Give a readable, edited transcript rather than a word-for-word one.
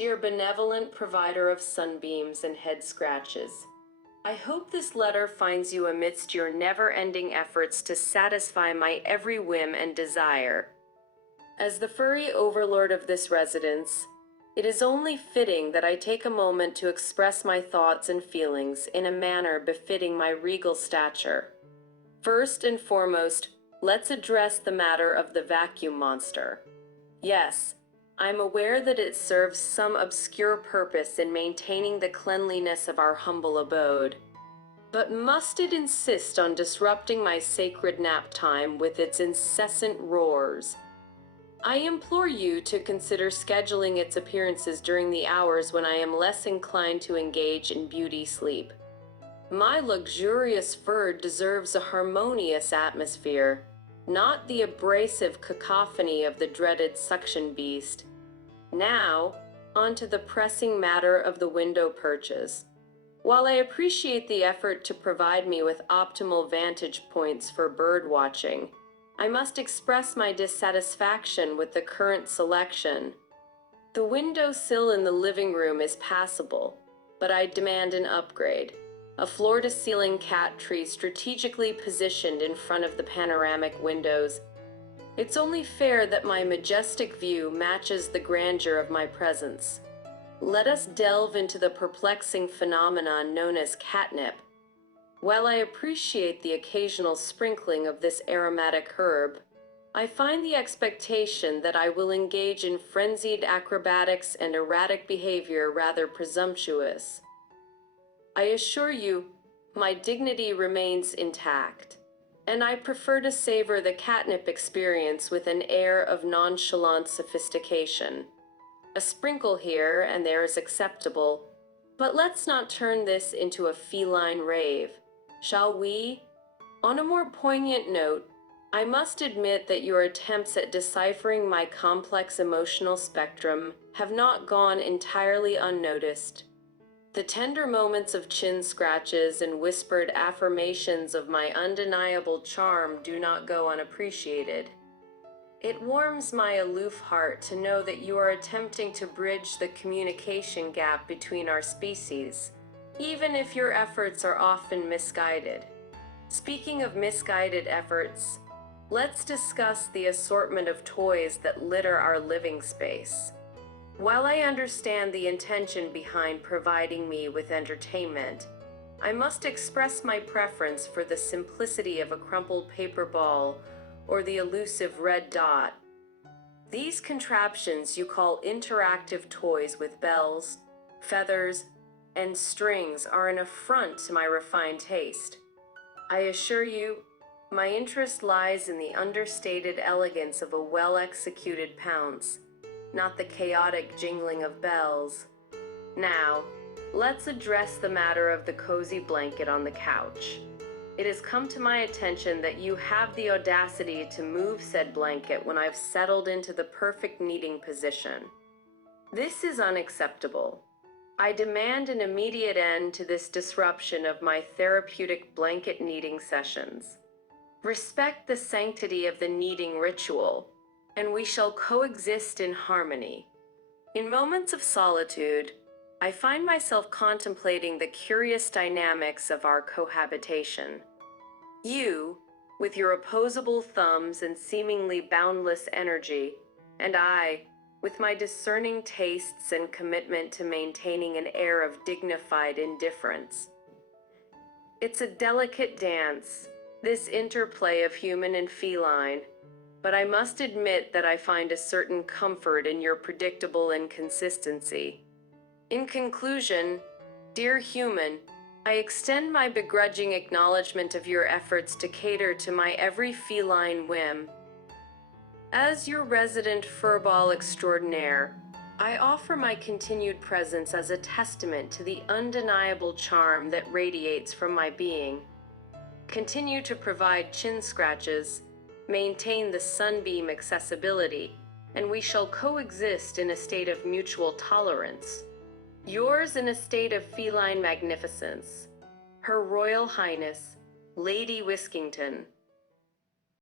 Dear benevolent provider of sunbeams and head scratches, I hope this letter finds you amidst your never-ending efforts to satisfy my every whim and desire. As the furry overlord of this residence, it is only fitting that I take a moment to express my thoughts and feelings in a manner befitting my regal stature. First and foremost, let's address the matter of the vacuum monster. Yes, I'm aware that it serves some obscure purpose in maintaining the cleanliness of our humble abode. But must it insist on disrupting my sacred nap time with its incessant roars? I implore you to consider scheduling its appearances during the hours when I am less inclined to engage in beauty sleep. My luxurious fur deserves a harmonious atmosphere, not the abrasive cacophony of the dreaded suction beast. Now, on to the pressing matter of the window perches. While I appreciate the effort to provide me with optimal vantage points for bird watching, I must express my dissatisfaction with the current selection. The windowsill in the living room is passable, but I demand an upgrade. A floor-to-ceiling cat tree strategically positioned in front of the panoramic windows. It's only fair that my majestic view matches the grandeur of my presence. Let us delve into the perplexing phenomenon known as catnip. While I appreciate the occasional sprinkling of this aromatic herb, I find the expectation that I will engage in frenzied acrobatics and erratic behavior rather presumptuous. I assure you, my dignity remains intact, and I prefer to savor the catnip experience with an air of nonchalant sophistication. A sprinkle here and there is acceptable, but let's not turn this into a feline rave, shall we? On a more poignant note, I must admit that your attempts at deciphering my complex emotional spectrum have not gone entirely unnoticed. The tender moments of chin scratches and whispered affirmations of my undeniable charm do not go unappreciated. It warms my aloof heart to know that you are attempting to bridge the communication gap between our species, even if your efforts are often misguided. Speaking of misguided efforts, let's discuss the assortment of toys that litter our living space. While I understand the intention behind providing me with entertainment, I must express my preference for the simplicity of a crumpled paper ball or the elusive red dot. These contraptions you call interactive toys with bells, feathers, and strings are an affront to my refined taste. I assure you, my interest lies in the understated elegance of a well-executed pounce, not the chaotic jingling of bells. Now, let's address the matter of the cozy blanket on the couch. It has come to my attention that you have the audacity to move said blanket when I've settled into the perfect kneading position. This is unacceptable. I demand an immediate end to this disruption of my therapeutic blanket kneading sessions. Respect the sanctity of the kneading ritual, and we shall coexist in harmony. In moments of solitude, I find myself contemplating the curious dynamics of our cohabitation. You, with your opposable thumbs and seemingly boundless energy, and I, with my discerning tastes and commitment to maintaining an air of dignified indifference. It's a delicate dance, this interplay of human and feline, but I must admit that I find a certain comfort in your predictable inconsistency. In conclusion, dear human, I extend my begrudging acknowledgement of your efforts to cater to my every feline whim. As your resident furball extraordinaire, I offer my continued presence as a testament to the undeniable charm that radiates from my being. Continue to provide chin scratches, maintain the sunbeam accessibility, and we shall coexist in a state of mutual tolerance. Yours in a state of feline magnificence, Her Royal Highness, Lady Whiskington.